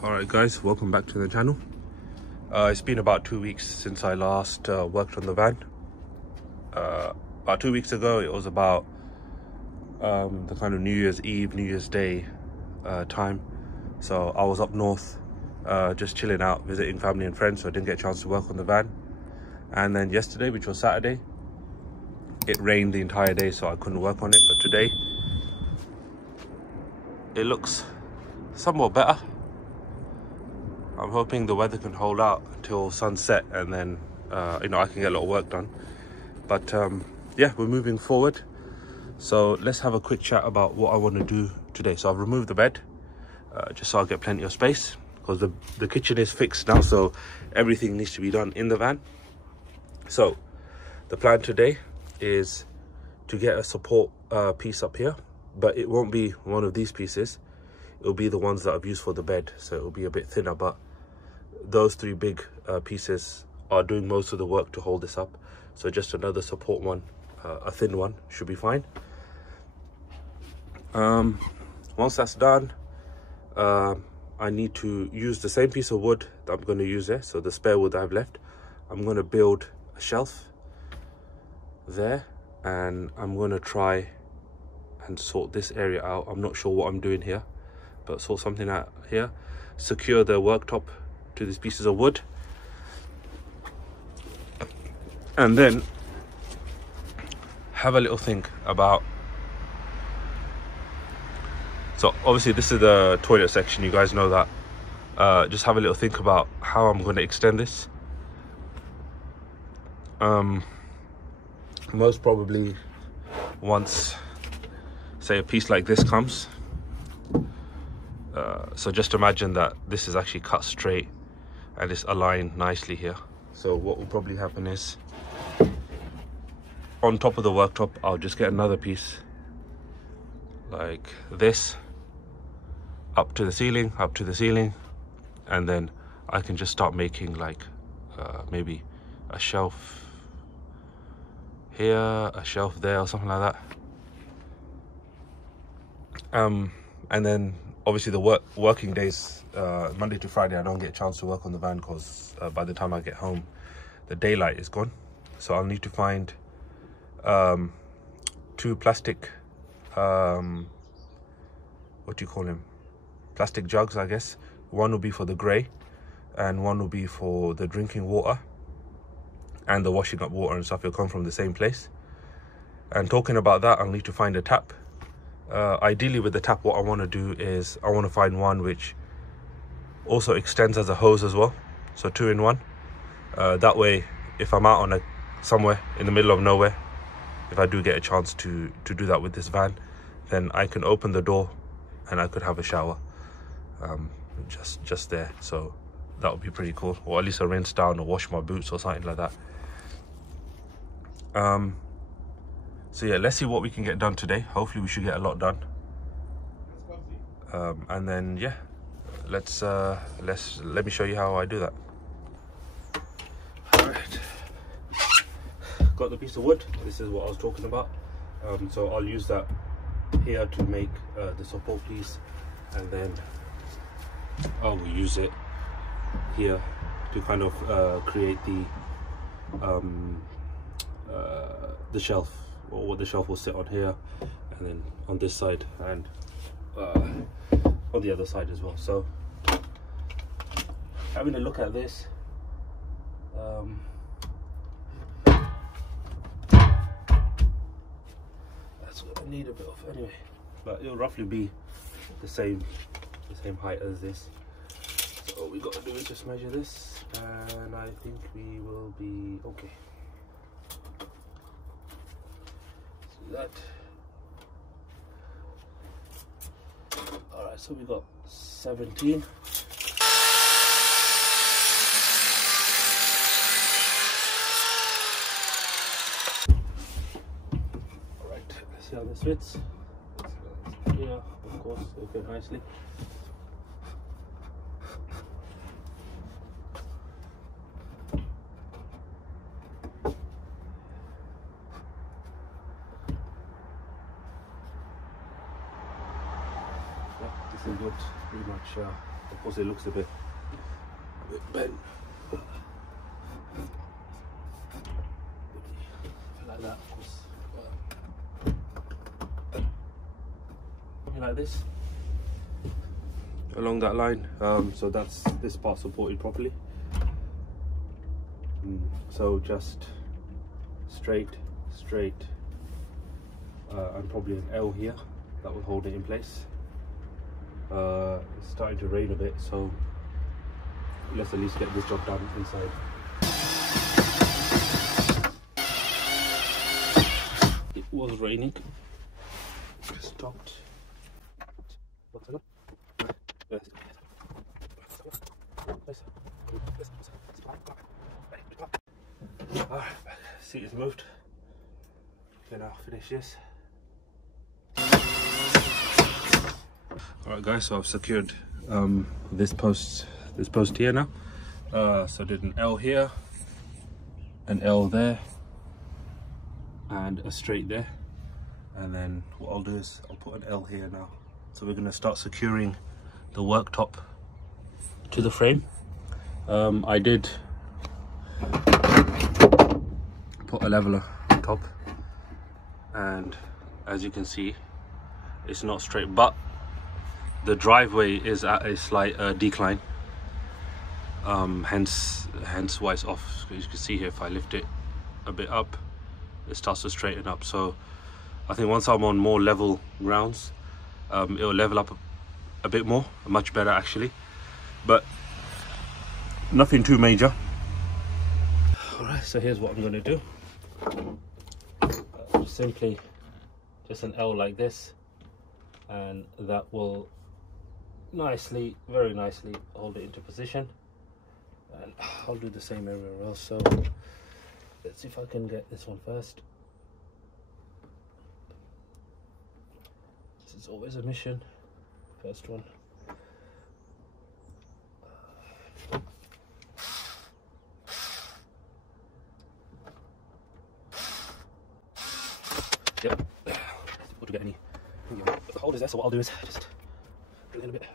Alright guys, welcome back to the channel. It's been about 2 weeks since I last worked on the van. About 2 weeks ago, it was about the kind of New Year's Eve, New Year's Day time. So I was up north, just chilling out, visiting family and friends, so I didn't get a chance to work on the van. And then yesterday, which was Saturday, it rained the entire day, so I couldn't work on it. But today, it looks somewhat better. I'm hoping the weather can hold out until sunset, and then I can get a lot of work done. But yeah, we're moving forward. So let's have a quick chat about what I want to do today. So I've removed the bed just so I get plenty of space, because the kitchen is fixed now, so everything needs to be done in the van. So the plan today is to get a support piece up here, but it won't be one of these pieces. It'll be the ones that I've used for the bed, so it'll be a bit thinner, but those three big pieces are doing most of the work to hold this up. So just another support one, a thin one, should be fine. Once that's done, I need to use the same piece of wood that I'm going to use there, so the spare wood that I've left. I'm going to build a shelf there, and I'm going to try and sort this area out. I'm not sure what I'm doing here, but sort something out here. Secure the worktop to these pieces of wood, and then have a little think about, so obviously this is the toilet section, you guys know that. Just have a little think about how I'm going to extend this. Most probably once, say, a piece like this comes. So just imagine that this is actually cut straight and it's aligned nicely here. So what will probably happen is, on top of the worktop, I'll just get another piece like this, up to the ceiling, and then I can just start making like maybe a shelf here, a shelf there, or something like that. And then obviously the working days, Monday to Friday, I don't get a chance to work on the van, because by the time I get home, the daylight is gone. So I'll need to find two plastic, what do you call them? Plastic jugs, I guess. One will be for the grey, and one will be for the drinking water, and the washing up water and stuff will come from the same place. And talking about that, I'll need to find a tap. Ideally with the tap, what I want to do is I want to find one which also extends as a hose as well, so 2 in 1. That way, if I'm out on somewhere in the middle of nowhere, if I do get a chance to do that with this van, then I can open the door and I could have a shower just there. So that would be pretty cool, or at least a rinse down or wash my boots or something like that. So yeah, let's see what we can get done today. Hopefully we should get a lot done. And then yeah, let me show you how I do that. All right, got the piece of wood. This is what I was talking about. So I'll use that here to make the support piece, and then I will use it here to kind of create the shelf, or what the shelf will sit on here, and then on this side, and on the other side as well. So having a look at this, that's what I need a bit of anyway, but it'll roughly be the same height as this. So all we got to do is just measure this, and I think we will be okay. That. All right, so we got 17. All right, let's see how this fits. Yeah, of course, it'll fit nicely. This is what pretty much Of course, it looks a bit bent. Like that, of course. Something like this. Along that line, so that's this part supported properly. So just straight, and probably an L here that will hold it in place. It's starting to rain a bit, so let's at least get this job done inside. It was raining. It stopped. Alright, seat is moved. Okay, now finish this. Alright guys, so I've secured this post here now. So I did an L here, an L there, and a straight there. And then what I'll do is I'll put an L here now. So we're going to start securing the worktop to the frame. I did put a leveler on top, and as you can see, it's not straight, but the driveway is at a slight decline, hence why it's off. As you can see here, if I lift it a bit up, it starts to straighten up. So I think once I'm on more level grounds, it will level up a bit more, much better actually, but nothing too major. Alright, so here's what I'm going to do. Simply just an L like this, and that will nicely, very nicely hold it into position. And I'll do the same everywhere else. So let's see if I can get this one first. This is always a mission. First one. Yep. Difficult to get any. The hold is there, so what I'll do is just bring it in a bit.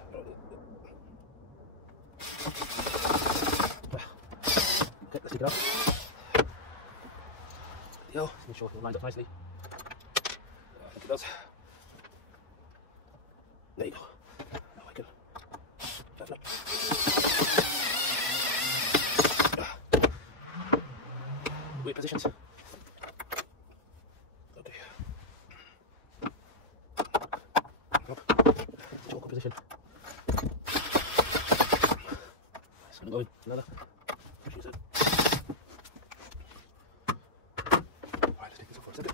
Okay, let's take it out. Yo, make sure it lines up nicely. I think it does. There you go. Now I can flatten up. Weird positions. Okay. Up. Choke position. Nice. I'm going. Another. She's it. Alright, let's take this off for a second.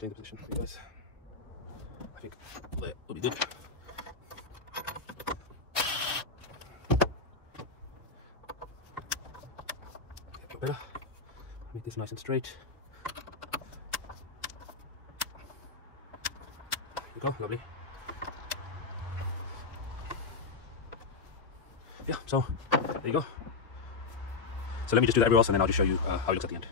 Change the position for you guys. I think that will be good. Get better. Make this nice and straight. There you go, lovely. Yeah, so there you go. So let me just do that everywhere else, and then I'll just show you how it looks at the end.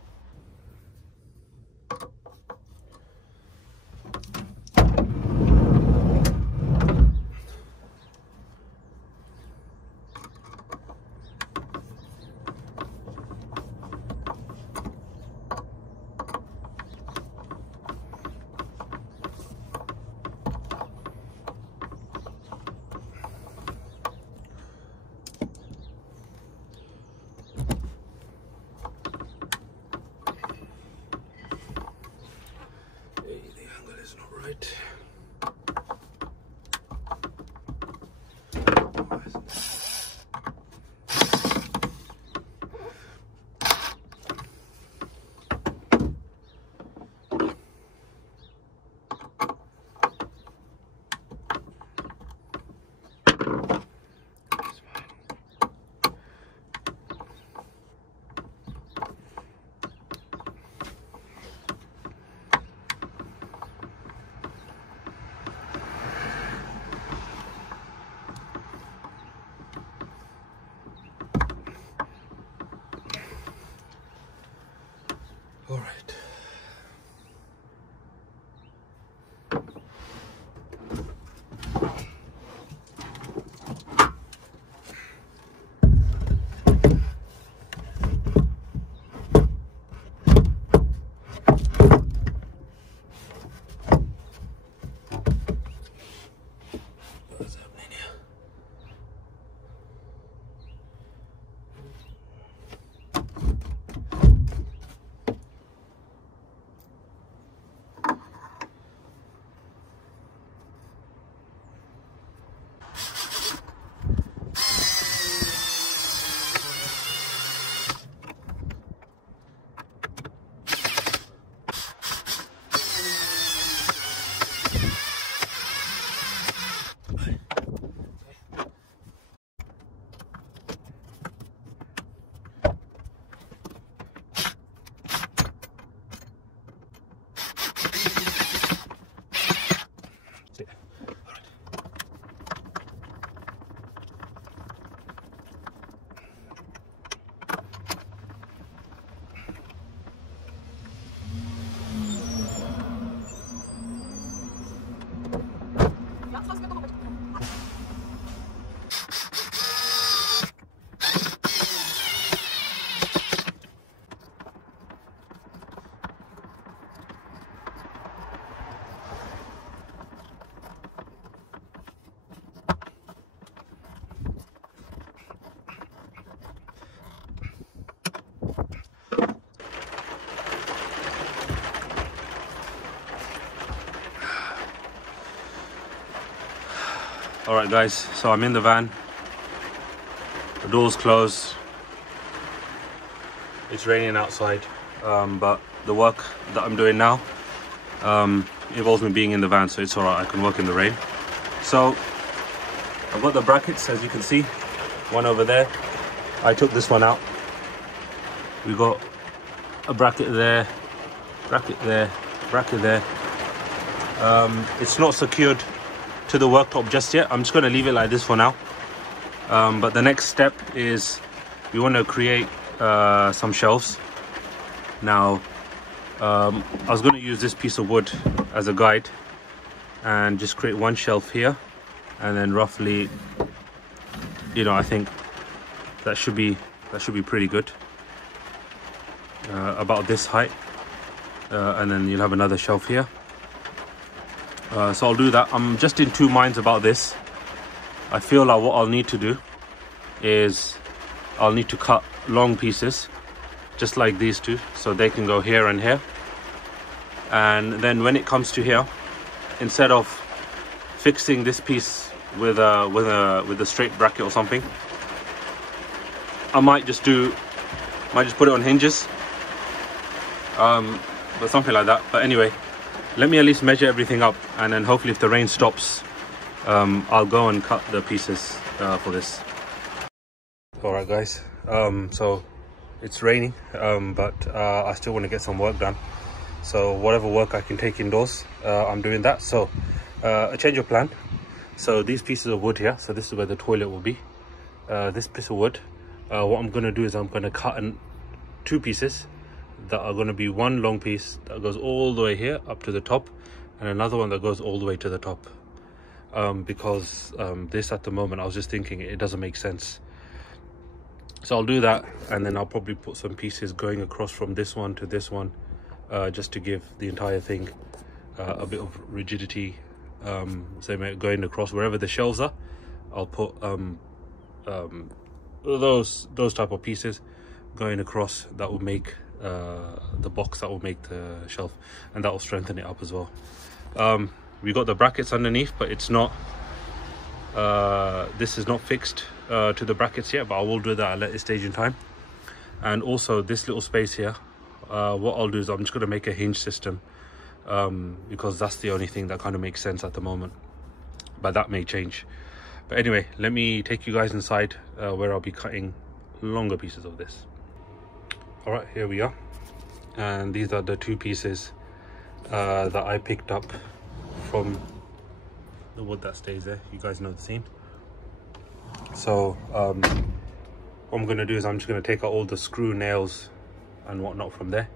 Alright guys, so I'm in the van. The door's closed. It's raining outside, but the work that I'm doing now involves me being in the van, so it's alright, I can work in the rain. So I've got the brackets, as you can see, one over there. I took this one out. We got a bracket there, bracket there, bracket there. It's not secured to the worktop just yet. I'm just going to leave it like this for now. But the next step is we want to create some shelves. Now, I was going to use this piece of wood as a guide and just create one shelf here, and then roughly, you know, I think that should be pretty good, about this height, and then you'll have another shelf here. So I'll do that. I'm just in two minds about this. I feel like what I'll need to do is I'll need to cut long pieces just like these two, so they can go here and here. And then when it comes to here, instead of fixing this piece with a straight bracket or something, I might just put it on hinges, but something like that. But anyway, let me at least measure everything up, and then hopefully if the rain stops, I'll go and cut the pieces for this. Alright guys, so it's raining, but I still want to get some work done. So whatever work I can take indoors, I'm doing that. So a change of plan. So these pieces of wood here, so this is where the toilet will be. This piece of wood, what I'm going to do is I'm going to cut in two pieces that are going to be one long piece that goes all the way here up to the top, and another one that goes all the way to the top. Because this at the moment, I was just thinking it doesn't make sense. So I'll do that, and then I'll probably put some pieces going across from this one to this one, just to give the entire thing a bit of rigidity. So going across wherever the shelves are, I'll put those type of pieces going across. That will make the box, that will make the shelf, and that will strengthen it up as well. We got the brackets underneath, but it's not this is not fixed to the brackets yet, but I will do that at a later stage in time. And also this little space here, what I'll do is I'm just going to make a hinge system, because that's the only thing that kind of makes sense at the moment, but that may change. But anyway, let me take you guys inside where I'll be cutting longer pieces of this. All right, here we are, and these are the two pieces that I picked up from the wood that stays there. You guys know the scene. So what I'm going to do is I'm just going to take out all the screw nails and whatnot from there.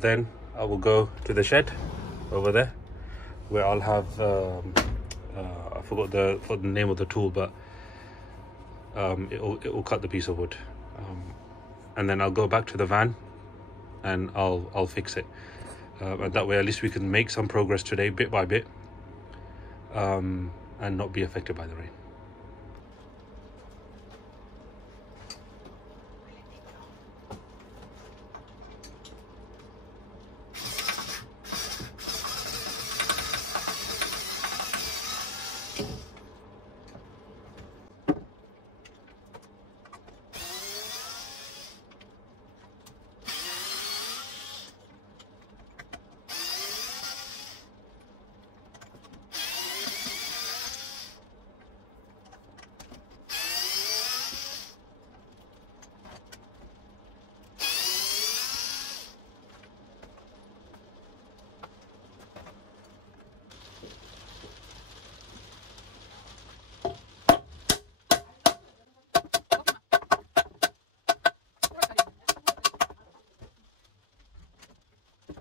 Then I will go to the shed over there, where I'll have I forgot the name of the tool, but it will cut the piece of wood, and then I'll go back to the van and I'll fix it, and that way at least we can make some progress today, bit by bit, and not be affected by the rain.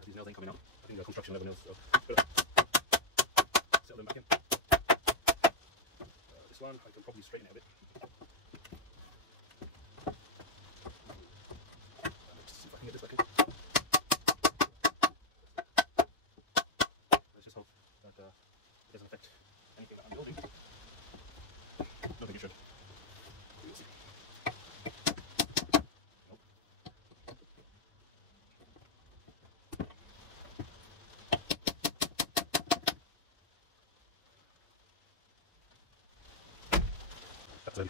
These nails ain't coming out. I think they're construction level nails, so settle them back in. This one, I can probably straighten it a bit. Let's see if I can get this back in. Let's just hope that it doesn't affect anything that I'm building. I don't think it should. We'll see. See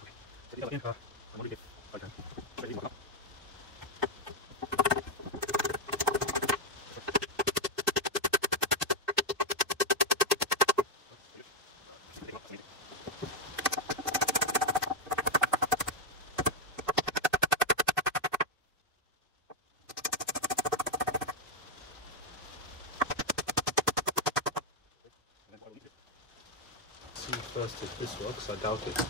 first if this works. I doubt it.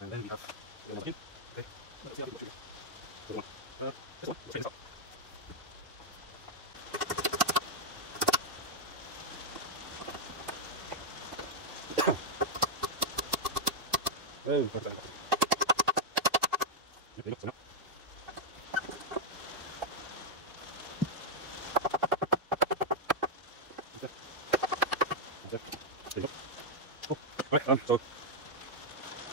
And then we have okay. Let's see how it goes. This one, chains up. So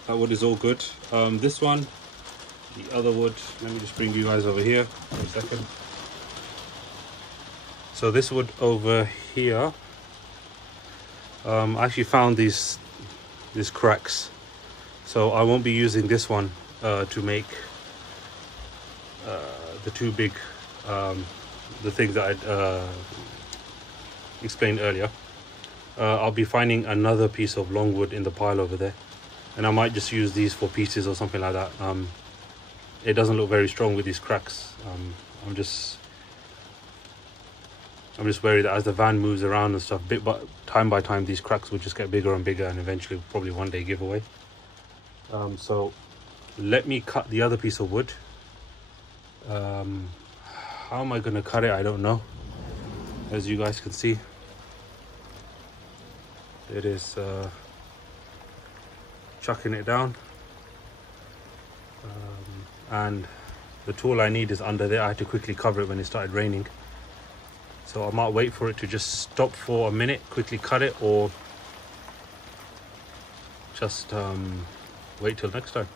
that wood is all good. This one, the other wood, let me just bring you guys over here for a second. So this wood over here, I actually found these cracks, so I won't be using this one to make the two big the things that I explained earlier. I'll be finding another piece of longwood in the pile over there, and I might just use these for pieces or something like that. It doesn't look very strong with these cracks. I'm just worried that as the van moves around and stuff, but time by time these cracks will just get bigger and bigger, and eventually probably one day give away. So let me cut the other piece of wood. How am I going to cut it? I don't know. As you guys can see, it is chucking it down, and the tool I need is under there. I had to quickly cover it when it started raining, so I might wait for it to just stop for a minute, quickly cut it, or just wait till next time.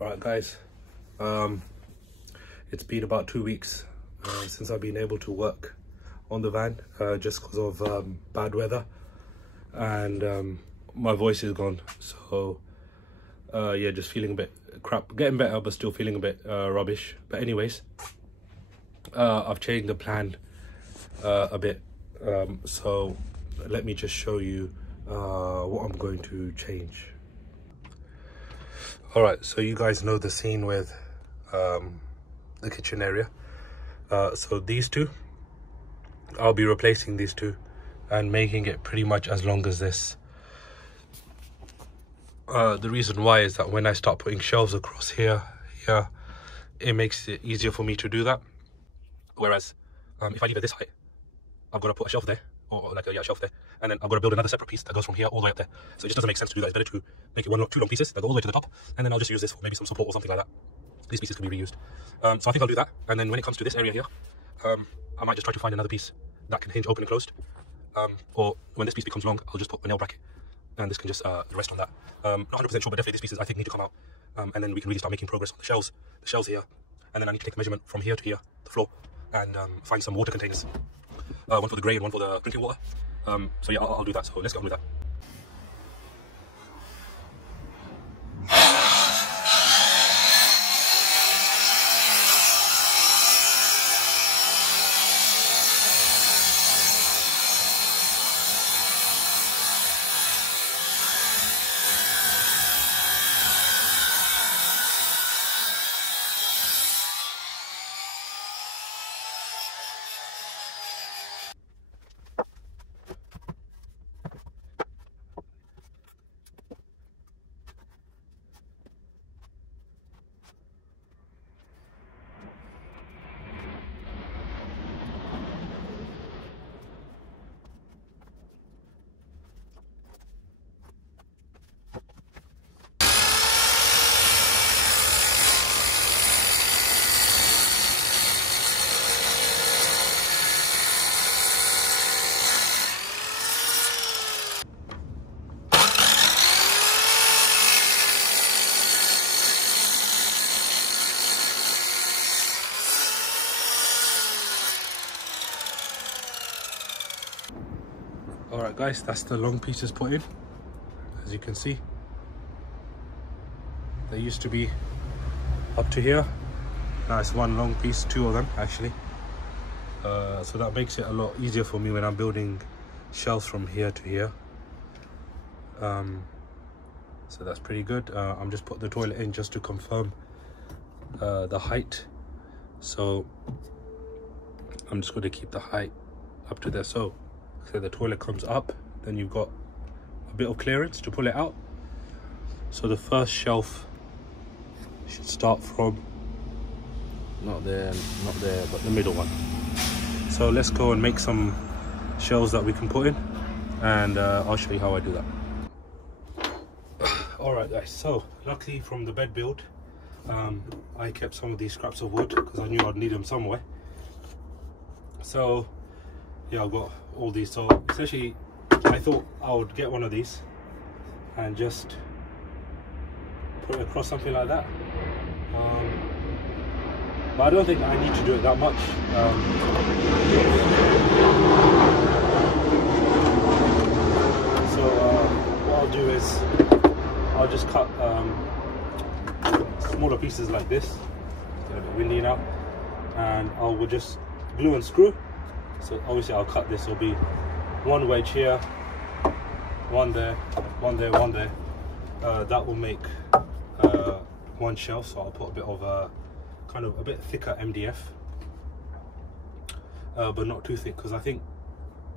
All right guys, it's been about 2 weeks since I've been able to work on the van, just because of bad weather, and my voice is gone. So yeah, just feeling a bit crap, getting better but still feeling a bit rubbish. But anyways, I've changed the plan a bit, so let me just show you what I'm going to change. All right, so you guys know the scene with the kitchen area. So these two, I'll be replacing these two and making it pretty much as long as this. The reason why is that when I start putting shelves across here, it makes it easier for me to do that. Whereas if I leave it this height, I've got to put a shelf there, or like a shelf there, and then I've got to build another separate piece that goes from here all the way up there. So it just doesn't make sense to do that. It's better to make it two long pieces that go all the way to the top, and then I'll just use this for maybe some support or something like that. These pieces can be reused. So I think I'll do that, and then when it comes to this area here, I might just try to find another piece that can hinge open and closed, or when this piece becomes long, I'll just put a nail bracket, and this can just rest on that. Not 100% sure, but definitely these pieces I think need to come out, and then we can really start making progress on the shelves here, and then I need to take the measurement from here to here, the floor, and find some water containers, one for the grey and one for the drinking water. So yeah, I'll do that. So let's get on with that. guys, that's the long pieces put in. As you can see, they used to be up to here. Now it's one long piece, two of them actually. So that makes it a lot easier for me when I'm building shelves from here to here. So that's pretty good. I'm just put the toilet in just to confirm the height. So I'm just going to keep the height up to there. So the toilet comes up, then you've got a bit of clearance to pull it out. So the first shelf should start from not there, but the middle one. So let's go and make some shelves that we can put in, and I'll show you how I do that. Alright guys, so luckily from the bed build, I kept some of these scraps of wood because I knew I'd need them somewhere. So yeah, I've got all these. So essentially I thought I would get one of these and just put it across something like that. But I don't think I need to do it that much. So what I'll do is I'll just cut smaller pieces like this. It's a bit windy now, and I will just glue and screw. So obviously I'll cut this. It'll be one wedge here, one there, one there, one there. That will make one shelf. So I'll put a bit of kind of a bit thicker MDF, but not too thick, because I think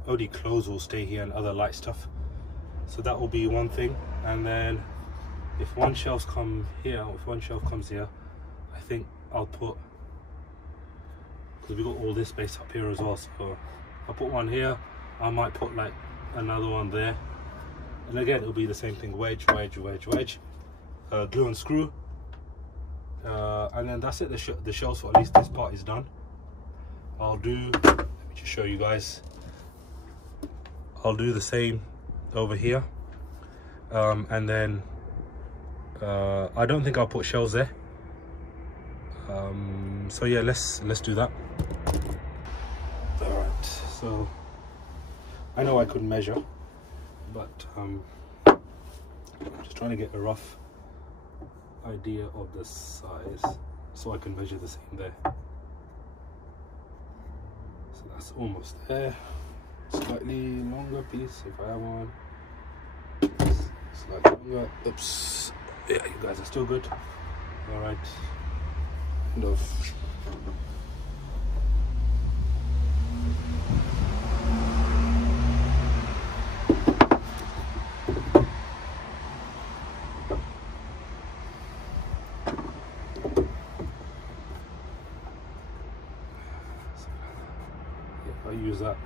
only clothes will stay here and other light stuff. So that will be one thing. And then if one shelf come here, or if one shelf comes here, I think I'll put, because we've got all this space up here as well, so I'll put one here. I might put like another one there, and again it'll be the same thing: wedge, wedge, wedge, wedge, glue and screw, and then that's it. The shelves for at least this part is done. Let me just show you guys. I'll do the same over here, and then I don't think I'll put shelves there. So yeah, let's do that. All right, so I know I couldn't measure, but I'm just trying to get a rough idea of the size so I can measure the same there. So that's almost there. Slightly longer piece if I have one. Slightly longer. Oops. Yeah, you guys are still good. All right. End of. If I use that,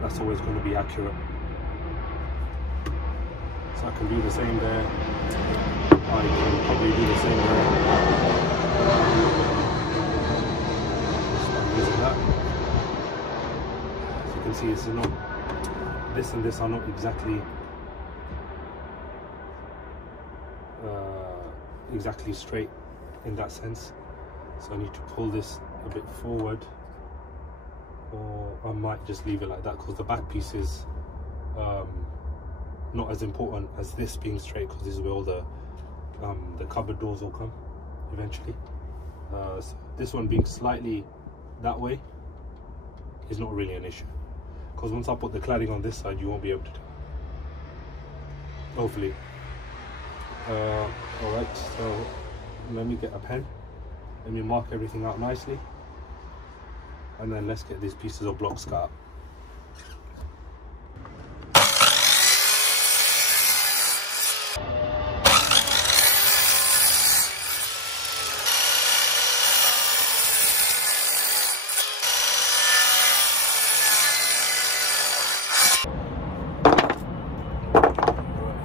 that's always going to be accurate. So I can do the same there. I can probably do the same there. Start using that. As you can see, it's not, this and this are not exactly straight in that sense. So I need to pull this a bit forward, or I might just leave it like that, because the back piece is not as important as this being straight, because this is where all the cupboard doors will come eventually. So this one being slightly that way is not really an issue, because once I put the cladding on this side, you won't be able to tell, hopefully. All right, so let me get a pen, let me mark everything out nicely, and then let's get these pieces of blocks cut out.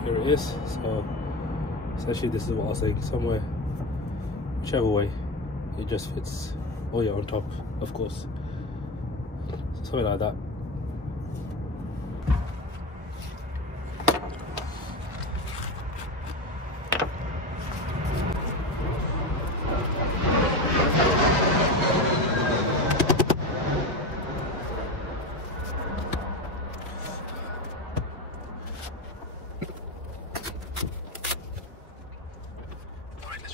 Here it is. So essentially this is what I was saying, somewhere, whichever way, it just fits. Oh yeah, on top, of course. Something like that.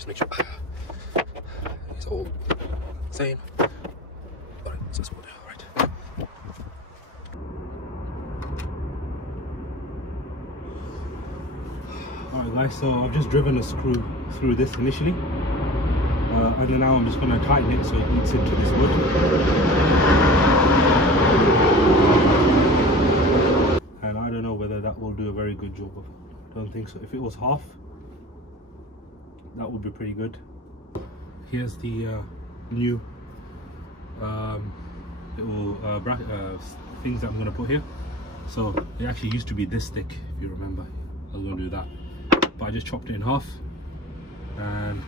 just make sure it's all same. Alright, so that's what, alright. Alright guys, so I've just driven a screw through this initially. And then now I'm just going to tighten it so it eats into this wood. And I don't know whether that will do a very good job of it. I don't think so. If it was half, that would be pretty good. Here's the new little things that I'm going to put here. So it actually used to be this thick, if you remember. I was going to do that, but I just chopped it in half, and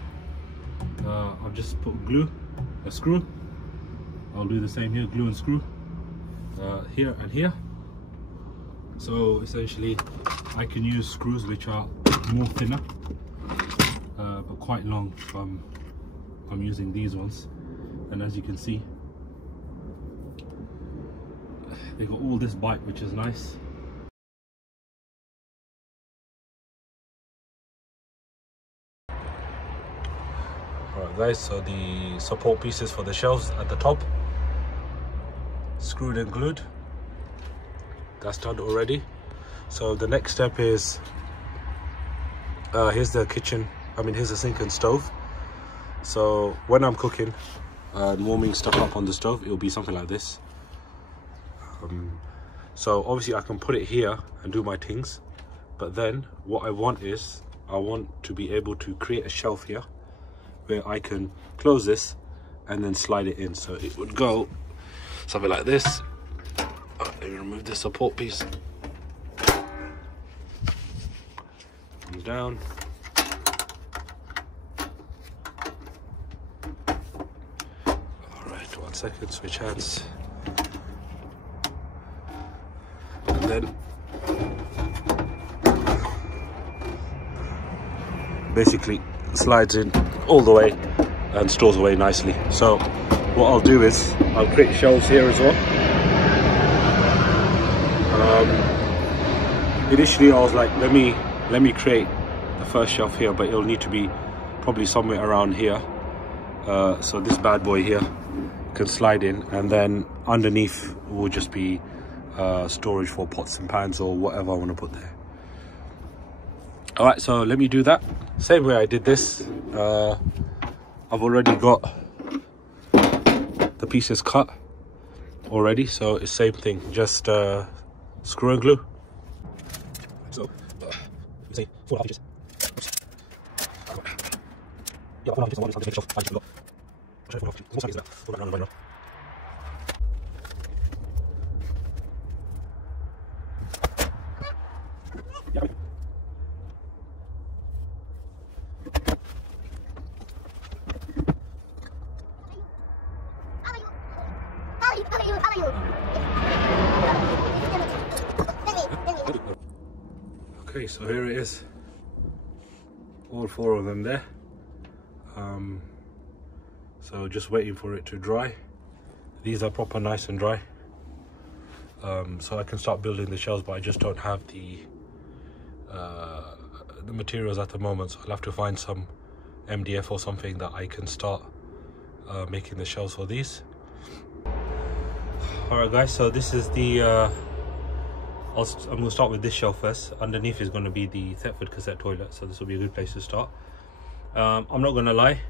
I've just put a screw. I'll do the same here, glue and screw here and here. So essentially I can use screws which are more thinner but quite long. So I'm using these ones, and as you can see they got all this bite, which is nice. Alright guys, so the support pieces for the shelves at the top, screwed and glued. That's done already. So the next step is, here's the kitchen, here's the sink and stove. So when I'm cooking and warming stuff up on the stove, it'll be something like this. So obviously I can put it here and do my things, but then what I want is, I want to be able to create a shelf here where I can close this and then slide it in. So it would go something like this. Let me remove the support piece. Comes down. Alright, 1 second, switch hands. And then basically slides in all the way and stores away nicely. So what I'll do is I'll create shelves here as well. Initially I was like, let me create the first shelf here, but it'll need to be probably somewhere around here. So this bad boy here can slide in, and then underneath will just be storage for pots and pans or whatever I want to put there. Alright, so let me do that same way I did this. I've already got the pieces cut already, so it's same thing, just screw and glue. So you say 4.5 inches. Yeah, 4.5 inches. I'll take it off. I'll try 4.5 inches. Most likely it's around right now. Yeah. Okay, so here it is, all 4 of them there. So just waiting for it to dry. These are proper nice and dry, so I can start building the shelves, but I just don't have the materials at the moment, so I'll have to find some MDF or something that I can start making the shelves for these. Alright guys, so this is the I'm going to start with this shelf first. Underneath is going to be the Thetford cassette toilet, so this will be a good place to start. I'm not going to lie,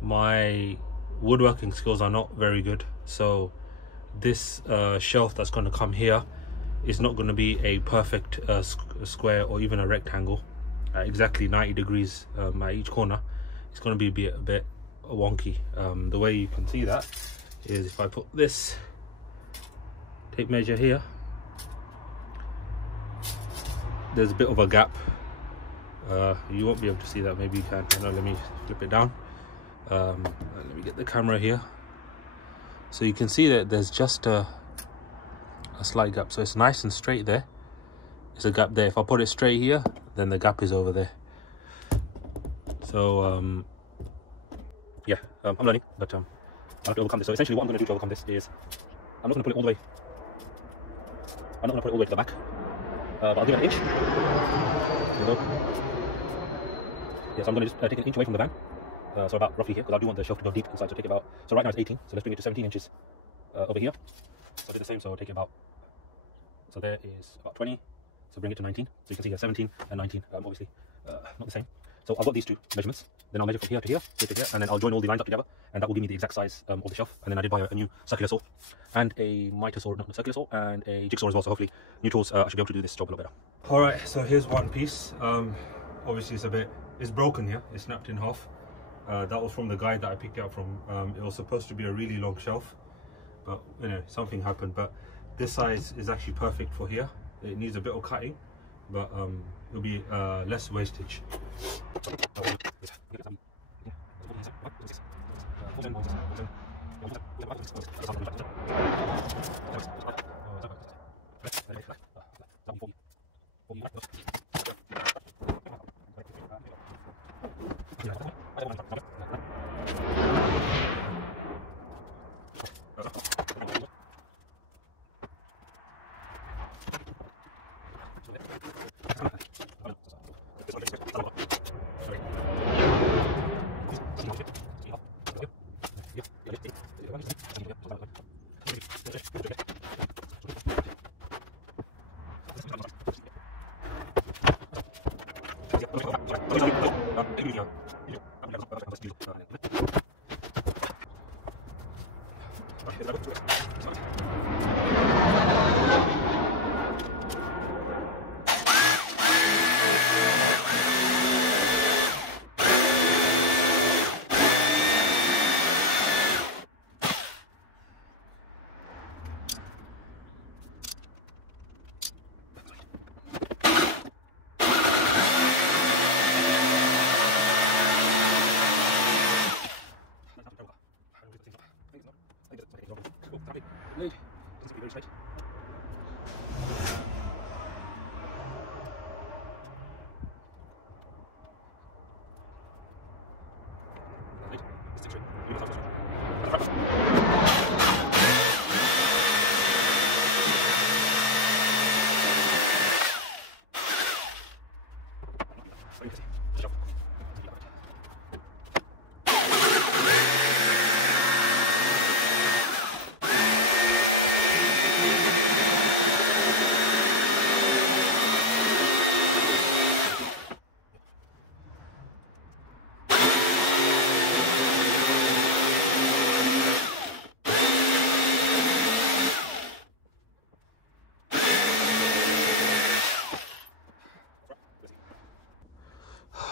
my woodworking skills are not very good, so this shelf that's going to come here is not going to be a perfect square or even a rectangle at exactly 90 degrees at each corner. It's going to be a bit wonky. The way you can see that is if I put this tape measure here, there's a bit of a gap. You won't be able to see that, maybe you can. Let me flip it down. Let me get the camera here, so you can see that there's just a slight gap. So it's nice and straight there. There's a gap there. If I put it straight here, then the gap is over there. So yeah, I'm learning, but I have to overcome this. So essentially what I'm going to do to overcome this is, I'm not going to put it all the way, I'm not going to put it all the way to the back, but I'll give it an inch. There we go. Yeah, so I'm going to just take it an inch away from the van. So about roughly here, because I do want the shelf to go deep inside. So take it about, so right now it's 18, so let's bring it to 17 inches over here. So I did the same, so take it about, so there is about 20, so bring it to 19. So you can see here 17 and 19, obviously not the same. So I've got these two measurements, then I'll measure from here to here, and then I'll join all the lines up together, and that will give me the exact size of the shelf. And then I did buy a new circular saw, and a miter saw, not circular saw, and a jigsaw as well, so hopefully new tools, I should be able to do this job a lot better. Alright, so here's one piece. Obviously it's broken here, it's snapped in half. That was from the guy that I picked it up from. It was supposed to be a really long shelf, but you know, something happened. But this size is actually perfect for here. It needs a bit of cutting, but it'll be less wastage.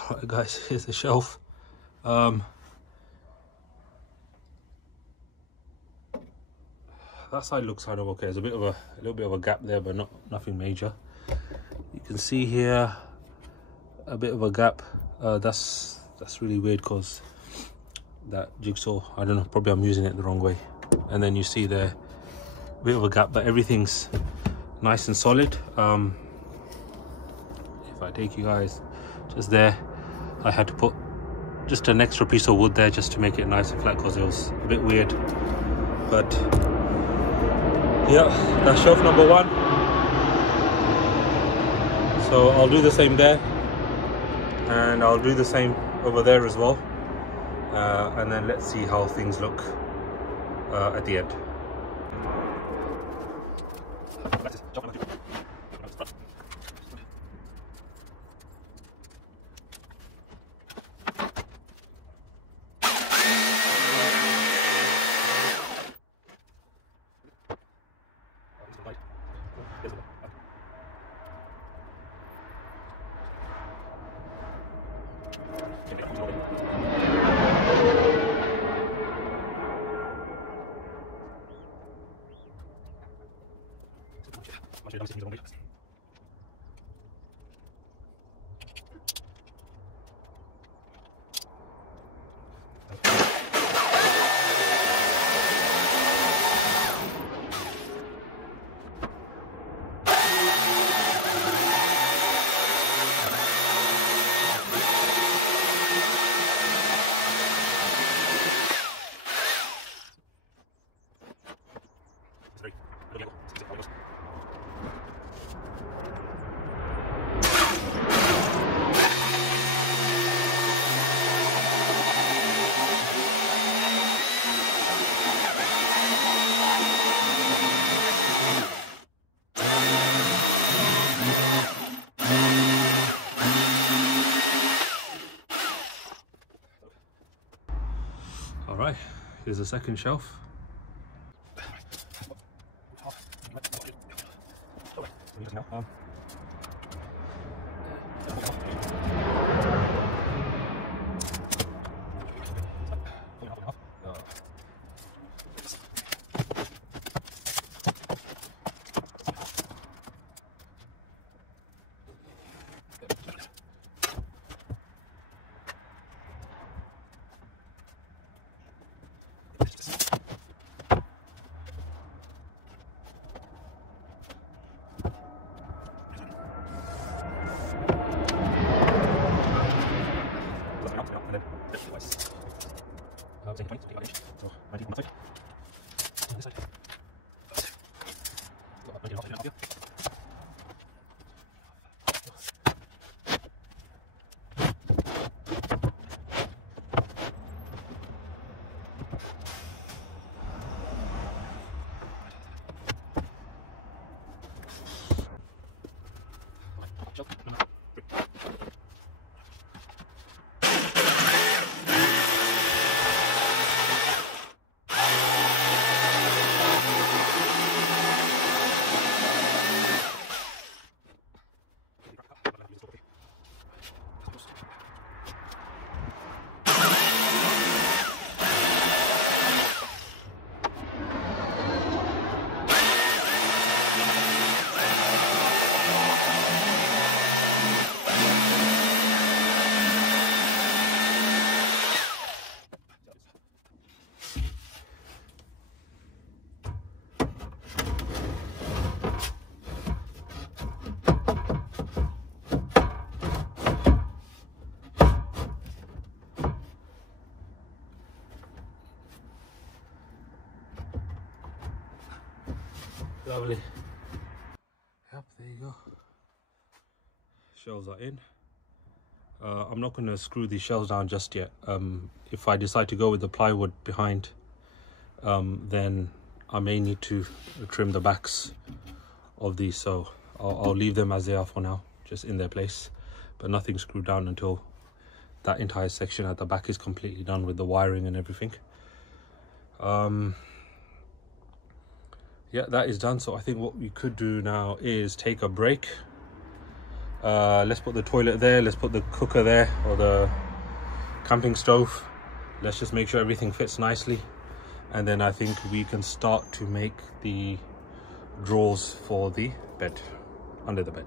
Alright guys, here's the shelf. That side looks kind of okay. There's a little bit of a gap there, but nothing major. You can see here a bit of a gap. That's really weird because that jigsaw, I don't know, probably I'm using it the wrong way. And then you see there a bit of a gap, but everything's nice and solid. If I take you guys just there, I had to put just an extra piece of wood there just to make it nice and flat because it was a bit weird. But yeah, that's shelf number one. So I'll do the same there, and I'll do the same over there as well. And then let's see how things look at the end. All right, here's the second shelf. Lovely. Yep, there you go. Shelves are in. I'm not going to screw these shelves down just yet. If I decide to go with the plywood behind, then I may need to trim the backs of these, so I'll leave them as they are for now, just in their place, but nothing screwed down until that entire section at the back is completely done with the wiring and everything. Yeah, that is done. So I think what we could do now is take a break. Let's put the toilet there, let's put the cooker there, or the camping stove. Let's just make sure everything fits nicely, and then I think we can start to make the drawers for the bed, under the bed.